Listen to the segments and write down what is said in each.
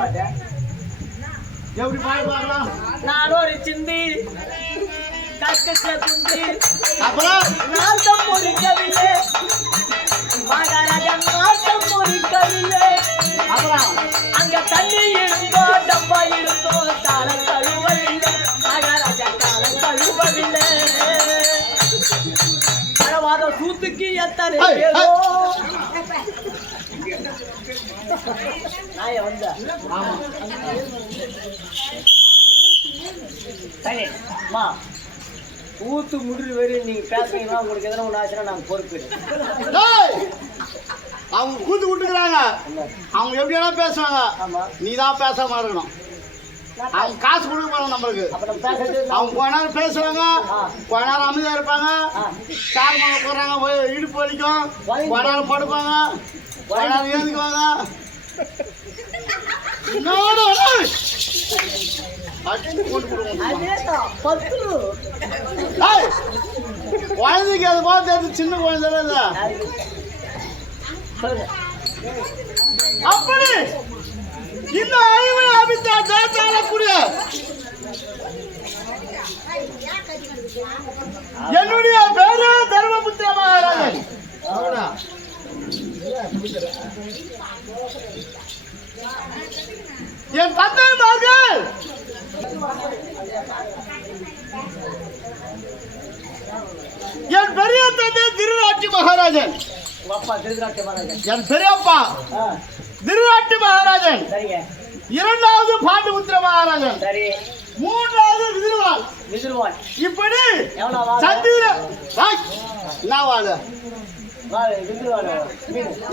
பாட்டு எப்படி பாட்டு பாக்கலாம்? நான் ஒரு சிந்தி கற்கத்துல குந்தி அப்புறம் நாட்டம் முடிக்கவில்லை மகாராஜா நாட்டம் முடிக்கவில்லை. அப்புறம் அங்க தண்ணி இருந்தோ டப்பா இருந்தோ காலம் கழுவவில்லை மகாராஜா காலம் கழுவவில்லை. பரவாத சூத்துக்கு எத்தனை பேரோ நாய வந்த மா ஊத்து முடிவு வரையும் நீங்க பேசுறீங்களா? உங்களுக்கு எதனா ஒன்று ஆச்சுன்னா நாங்கள் பொறுப்பிடுறோம். அவங்க கூத்து விட்டுக்கிறாங்க, அவங்க எப்படியெல்லாம் பேசுவாங்க, நீ தான் பேசாம இருக்கணும். அவங்க காசு கொடுக்க போறாங்க நம்மளுக்கு. அவங்க கொஞ்ச நேரம் பேசுவாங்க, கொஞ்ச நேரம் அமைதியா இருப்பாங்க, சார் மேல போடுறாங்க, இடுப்பு வலிக்கும், கொஞ்ச நேரம் படுப்பாங்க, கொஞ்ச நேரம் ஏந்துக்குவாங்க. குழந்தைக்கு அது பார்த்து சின்ன குழந்தை அப்படி இந்த அறிவை அபித்தாடக்கூடிய என்னுடைய பேரு தர்மபுத்திர மகாராஜன். என் தந்தைமார்கள் என் பெரிய தந்தை திருநாட்டி மகாராஜன், என் பெரியப்பா திருநாட்டி மகாராஜன், இரண்டாவது பாண்டுபுத்திர மகாராஜன், மூன்றாவது விதிர்வாள். இப்படி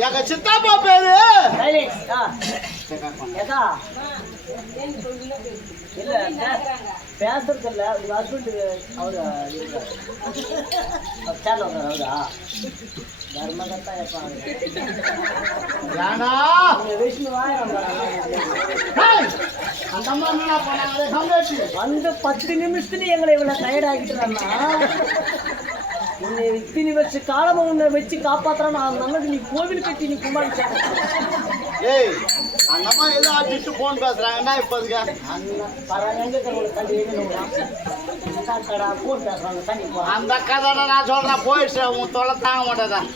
எங்க சித்தாப்பா பேரு இல்ல பேசுறது இல்ல. உங்க ஹஸ்பண்ட் அவரு அவரா தர்மகத்தா வந்து 10 நிமிஷத்துல எங்களை இவ்வளவு டயர்ட் ஆகிட்டுறான்னா உன்னை இத்தனை வச்சு காலமா உன்னை வச்சு காப்பாத்துறான்னு நல்லது. நீ கோவில் கட்டி நீ கும்பாடி ஏய் அந்த அம்மா ஏதோ ஆட்டிட்டு போன் பேசுறாங்கன்னா இப்போதுங்க அந்த கதை நான் சொல்றேன் போயிடுச்சு. உன் தொலை தாங்க மாட்டேதான்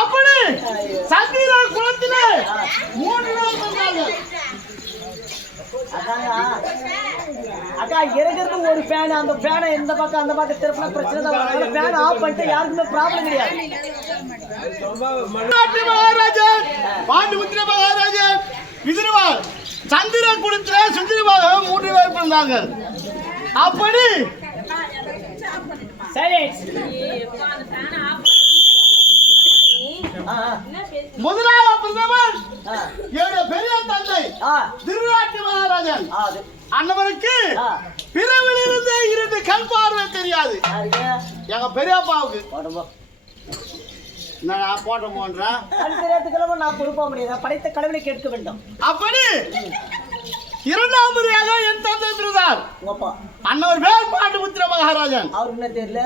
அப்படி சந்திரா குளத்துல 3 நாள் வந்தாங்க. அக்கா இறங்குறது ஒரு ஃபேன், அந்த ஃபேனை எந்த பக்கம் அந்த பக்கம் திருப்பினா பிரச்சனை தான். ஃபேன் ஆஃப் பண்ணிட்டு யாருக்குமே ப்ராப்ளம் கிடையாது. மகாராஜன் பாண்டுபுத்திர மகாராஜன் விதிர்வாள் சந்திர குளத்துல சுந்தரமாக 3 பேர் பிறந்தாங்க. அப்படி சரி முதலாவது பிரதமர் என்னுடைய பெரிய தந்தை திருநாட்டி மகாராஜன். அன்னவருக்கு பிறவில் இருந்து 2 கண் பார்வை தெரியாது. எங்க பெரியப்பாவுக்கு நான் போட்ட போன்றேன் நான் பொறுப்பா முடியாது. படைத்த கடவுளை கேட்க வேண்டும். அப்படி 2ஆம் முறையாக என் தந்தை இருந்தார். அன்னவர் பேர் பாண்டுபுத்திர மகாராஜன். அவருக்கு என்ன தெரியல?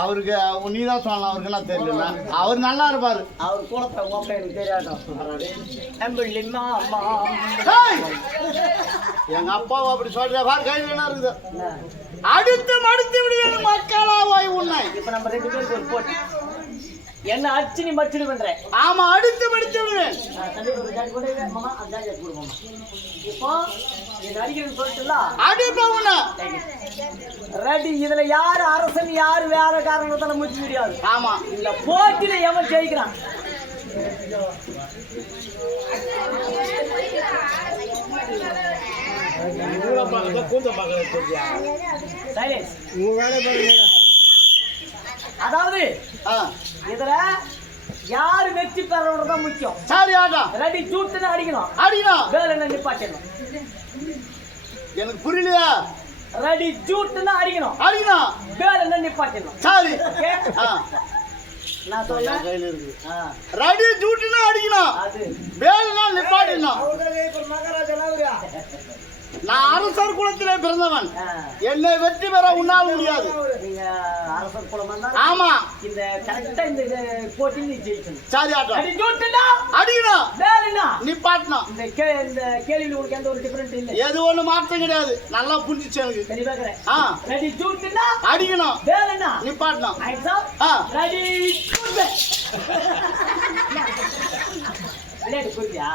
அவருக்கு நீதான் சொல்லலாம். அவருக்கு என்ன தெரியல? அவர் நல்லா இருப்பாரு. அவர் கூட எனக்கு தெரியாட்டும். எங்க அப்பாவும் அப்படி சொல்ற கையில் என்ன இருக்குது? அடுத்து மடித்து விடுவேன் மக்களா போய் உன்னை. இப்ப நம்ம 2 பேருக்கு ஒரு போட்டி. என்ன அடிச்சு நீ மச்சிடு பண்ற? ஆமா அடுத்து மடித்து விடுவேன். இப்போ நீ நடிக்கிறேன்னு சொல்லிட்டுல அடிப்பவன ரெடி. இதுல யாரு அரசன் யாரு வேற காரணத்தால முடிச்சு முடியாது. ஆமா இந்த போட்டியில எவன் ஜெயிக்கிறான்? அதாவது இதுல யாரு வெற்றி பெறணும் முக்கியம். சரி ஆட்டம் ரெடி சூட்டுன்னு அடிக்கணும். வேலை என்ன நிப்பாட்டணும்? எனக்கு புரியலையா? ரெடி சூட்டுன்னு அடிக்கணும். வேலை என்ன நிப்பாட்டணும்? சரி நான் சொல்ல கையில இருக்கு. ரெடி சூட்டுன்னு அடிக்கணும். அது வேலைனா நிப்பாட்டணும். நான் அரசர் குலத்திலே பிறந்தவன். என்னை வெற்றி பெற உன்னால் முடியாது. நீங்க அரசர் குலமா இருந்தா ஆமா, இந்த கரெக்டா இந்த போட்டியில் நீ ஜெயிக்கணும். சரி ஆட்டம் அடி ஜூட்டுடா, அடிக்கணும், வேலைனா நீ பாட்டணும். இந்த கேள்வியில் உங்களுக்கு எந்த ஒரு டிஃபரெண்ட் இல்ல. எது ஒண்ணு மாற்றம் கிடையாது. நல்லா புரிஞ்சிச்சு எனக்கு. சரி பாக்குறேன். ரெடி ஜூட்டுடா, அடிக்கணும், வேலைனா நீ பாட்டணும். Ready Jude. விளையாட்டு புரியுதா?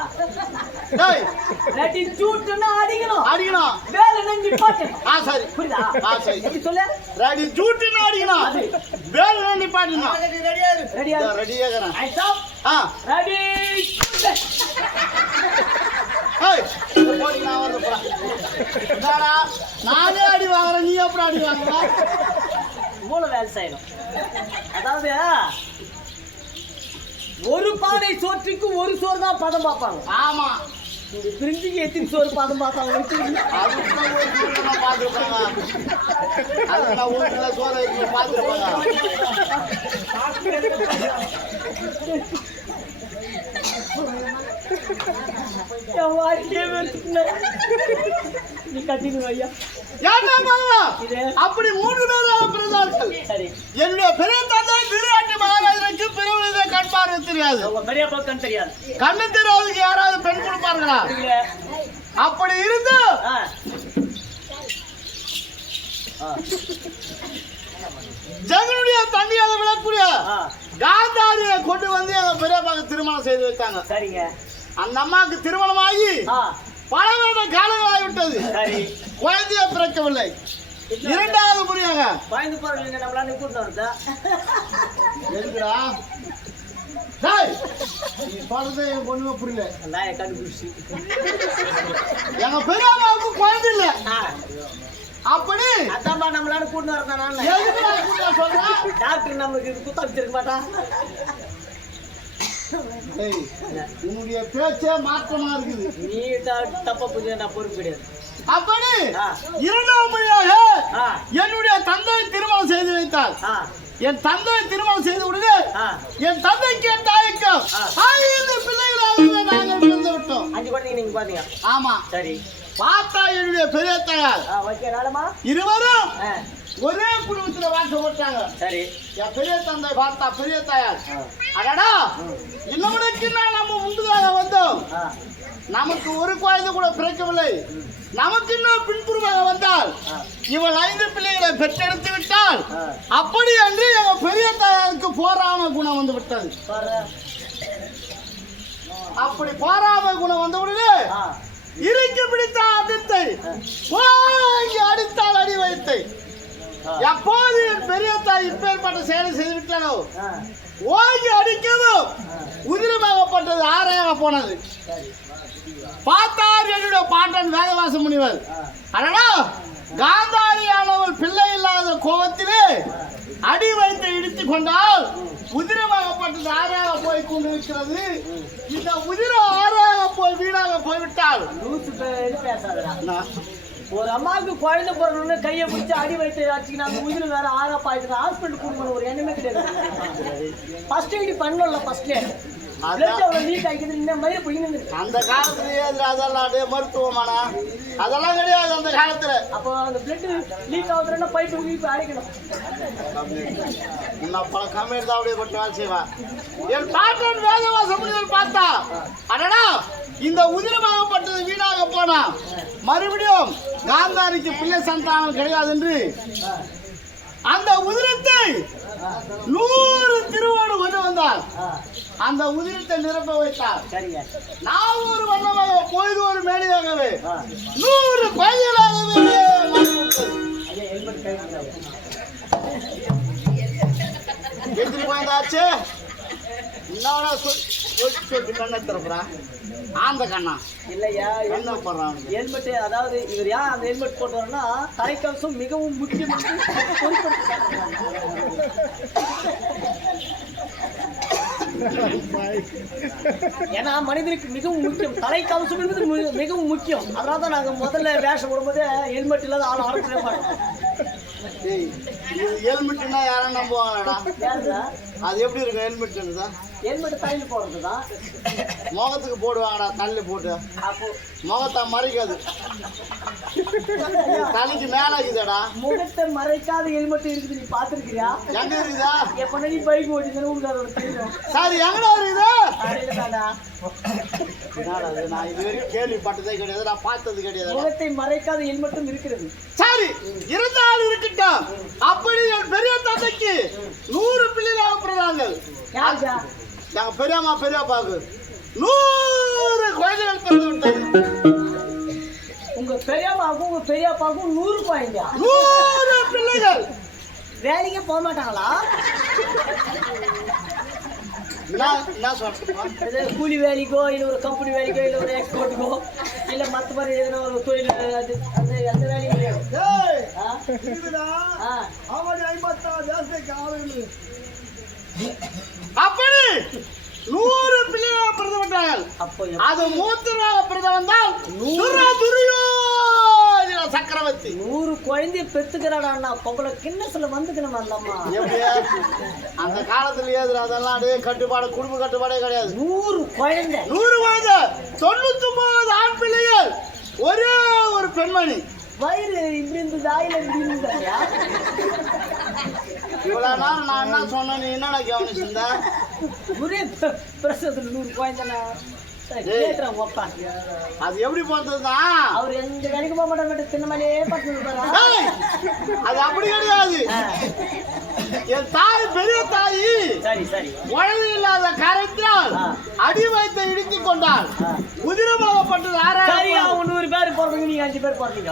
ரெடி ஜூட்டுனா அடிக்கணும், அடிக்கணும், வேலைனா நீ பாட்டணும். சரி புரியுதா? சரி எப்படி சொல்ல? ரெடி ஜூட்டுனா அடிக்கணும், வேலைனா நீ பாட்டணும். ரெடியா? ரெடியா இருக்கறேன். ரெடி போடி நான் வரப்பா. நானே அடி வாங்குறேன், நீ அப்புறம் அடி வாங்குற? மூளை வேலை செய்யணும். அதாவது ஒரு பானை சோற்றுக்கு ஒரு சோறு தான் பதம் பார்ப்பாங்க. ஆமா, இந்த பிரிஞ்சுக்கு எத்தனை சோறு பதம் பார்ப்பாங்க? நீ கட்டிடுவ ஐயா. அப்படி 3 பேர் பிறந்தார்கள். என்னுடைய பெரிய தந்தை திருநாட்டு மகாராஜனுக்கு பிறகு கண் பார்வை தெரியாது. பெரிய பக்கம் தெரியாது. கண்ணு தெரியாததுக்கு யாராவது பெண் கொடுப்பார்களா? அப்படி இருந்து ஜெகனுடைய தண்ணியாக விடக்கூடிய காந்தாரியை கொண்டு வந்து எங்க பெரியப்பாக்கு திருமணம் செய்து வைத்தாங்க. சரிங்க. அந்த அம்மாவுக்கு திருமணமாகி பல வருட காலங்களாகி விட்டது. குழந்தைய பிறக்கவில்லை. 2வது முறையாக பாய்ந்து போறீங்க. நம்மளால கூட்டு வருதா? எதுக்குடா? நீ சொல்றது எனக்கு ஒண்ணுமே புரியல. நான் கண்டுபிடிச்சு எங்க பெரியம்மாவுக்கு குழந்தை இல்ல. அப்படி அதான்பா நம்மளால கூட்டு வரதா? நான் சொல்றேன், டாக்டர் நமக்கு குத்த வச்சிருக்க மாட்டா. உன்னுடைய பேச்சே மாற்றமா இருக்குது. நீ தப்பா புரிஞ்ச நான் பொறுப்பு கிடையாது. அப்படி 2வது முறையாக என்னுடைய தந்தை திருமணம் செய்து வைத்தார். என் தந்தை திருமணம் செய்து உடனே என் தந்தைக்கு என் தாய்க்கும் 5 பிள்ளைகளாக நாங்கள் பிறந்து விட்டோம். 5 குழந்தைங்க நீங்க பாத்தீங்க? ஆமா. சரி. பார்த்தா என்னுடைய பெரிய தாயார் இருவரும் ஒரே குடும்பத்துல வாசம் போட்டாங்க. சரி. என் பெரிய தந்தை பார்த்தா பெரிய தாயார், அடடா இன்னொருக்கு நம்ம முன்பதாக வந்தோம், நமக்கு ஒரு குழந்தை கூட பிறக்கவில்லை, நமக்கு இன்னும் பின்புறமாக வந்தால் இவள் 5 பிள்ளைகளை பெற்றெடுத்து விட்டால் அப்படி என்று எங்க பெரிய தாயாருக்கு போராம குணம் வந்து விட்டது. அப்படி போராம குணம் வந்த உடனே இறுக்கி பிடித்த அடித்தை வாங்கி அடித்தால் அடி வைத்தை. எப்போது என் பெரிய தாய் இப்பேற்பட்ட செயலை செய்து விட்டானோ ஓங்கி அடிக்கதும் உதிரமாகப்பட்டது ஆறாக போனது. பார்த்தார் என்னுடைய பாட்டன் வேதவாச முனிவர், அடடா காந்தாரியானவள் பிள்ளை இல்லாத கோபத்திலே அடி வைத்து இடித்துக் கொண்டால் உதிரமாகப்பட்டது ஆறாக போய் கொண்டிருக்கிறது. இந்த உதிரம் ஆறாக போய் வீடாக போய்விட்டால் ஒரு அம்மாவுக்கு குழந்தை பிறகு கையை பிடிச்சி அடி வைத்து ஆச்சுன்னா அந்த உயிர் வேற ஆறா பாய்ச்சு ஹாஸ்பிட்டல் கூட்டு ஒரு எண்ணமே கிடையாது. ஃபர்ஸ்ட் எய்ட் பண்ணல. ஃபர்ஸ்ட்ல லீக் ஆகிக்குது. இந்த மாதிரி போயின்னு அந்த காலத்திலேயே அதெல்லாம் மருத்துவமானா அதெல்லாம் கிடையாது அந்த காலத்துல. அப்போ அந்த பிளட் லீக் ஆகுதுன்னா பைப்பு வீப்பு அடைக்கணும். இன்னும் பல கம்மியர் தான் அப்படியே பட்டு வேலை செய்வா. என் பாட்டன் வேதவாச முனிவர் பார்த்தா, அடடா இந்த உதிரமாகப்பட்டது வீணாக போனா மறுபடியும் காந்தாரிக்கு பிள்ளை சந்தானம் கிடையாது என்று அந்த உதிரத்தை 100 திருவோடு கொண்டு வந்தார். அந்த உதிரத்தை நிரப்ப வைத்தார். 400 வண்ணமாக பொழுது ஒரு மேடையாகவே 100 பையனாகவே எத்தனை குழந்தாச்சு? என்னோட சொல்லி கண்ணை திறப்புறா அந்த கண்ணா இல்லையா? என்ன போடுறான் ஹெல்மெட். அதாவது இவர் யார் அந்த ஹெல்மெட் போட்டுறோம்னா தலைக்கவசம் மிகவும் முக்கியம். ஏன்னா மனிதனுக்கு மிகவும் முக்கியம் தலைக்கவசம் என்பது மிகவும் முக்கியம். அதனால தான் நாங்கள் முதல்ல வேஷம் போடும்போது ஹெல்மெட் இல்லாத ஆள் ஆடவே மாட்டோம். டேய், இது ஹெல்மெட்னா யாரும் நம்புவாங்கடா? யாருடா அது எப்படி இருக்கும் ஹெல்மெட் தான்? ஹெல்மெட் தலையில போடுறதுதான். முகத்துக்கு போடுவாங்கடா, தலையில போட்டு. அப்போ முகத்தை மறைக்காது, தலைக்கு மேல இருக்குதாடா. முகத்தை மறைக்காத ஹெல்மெட் இருக்குது, நீ பாத்துருக்கியா? எங்க இருக்குதா? எப்ப நீ பைக் ஓட்டினா உங்களுக்கு அதோட தெரியும். சாரி, எங்கடா இருக்குதா? அடையிலதாடா. என்னடா இது? நான் இது வரைக்கும் கேள்விப்பட்டதே கிடையாது, நான் பார்த்தது கிடையாது. முகத்தை மறைக்காத ஹெல்மெட்டும் இருக்கிறது. சரி, இருந்தாலும் இருக்கட்டும். அப்படி என் பெரிய தந்தைக்கு 100 பிள்ளைகள் ஆகப்படுறாங்க. யாருடா? எங்க பெரியம்மா பெரியப்பாக்கு 100 குழந்தைகள் பிறந்து விட்டாங்க. உங்க பெரியம்மாவுக்கும் உங்க பெரியப்பாவுக்கும் 100 குழந்தையா? 100 பிள்ளைகள். வேலைக்கே போக மாட்டாங்களா? என்ன சொல்றேன்? கூலி வேலைக்கோ இல்ல ஒரு கம்பெனி வேலைக்கோ இல்ல ஒரு எக்ஸ்போர்ட்டுக்கோ இல்ல மத்த மாதிரி எதனா ஒரு தொழில் அது அந்த எந்த வேலையும் கிடையாது. அப்படி 100 பிள்ளைகள் பிறந்து விட்டார்கள். அப்போ அது மூத்தராக பிறந்தவன் தான் துரியோதன சக்கரவர்த்தி. 100 குழந்தைய பெத்துக்கிறாடா. பொம்பளை கிண்ணத்துல வந்துக்கணும் அந்த அம்மா. எப்படியா? அந்த காலத்துல ஏது அதெல்லாம் அப்படியே கட்டுப்பாடு, குடும்ப கட்டுப்பாடே கிடையாது. 100 குழந்தை 100 குழந்தை, 99 ஆண் பிள்ளைகள், ஒரே ஒரு பெண்மணி. வயிறு இப்படி இருந்ததா இல்ல இப்படி இருந்ததா? இவ்வளவு நேரம் நான் என்ன சொன்னேன், நீ என்னடா கவனிச்சிருந்த? ஒரே பிரசவத்துல 100 குழந்தைனா கேட்டுறான் ஒப்பா. அது எப்படி போறதுதான்? அவர் எந்த வேலைக்கு போக மாட்டாங்க, சின்னமலையே பட்டு இருப்பாரா? அது அப்படி கிடையாது. என் தாய், பெரிய தாயி சரி சரி குழந்தை இல்லாத காரணத்தால் அடி வைத்து இடித்துக் கொண்டாள். உதிரமாகப்பட்டது சரி. அவங்க 100 பேர் போறதுக்கு நீங்க 5 பேர் போறீங்க.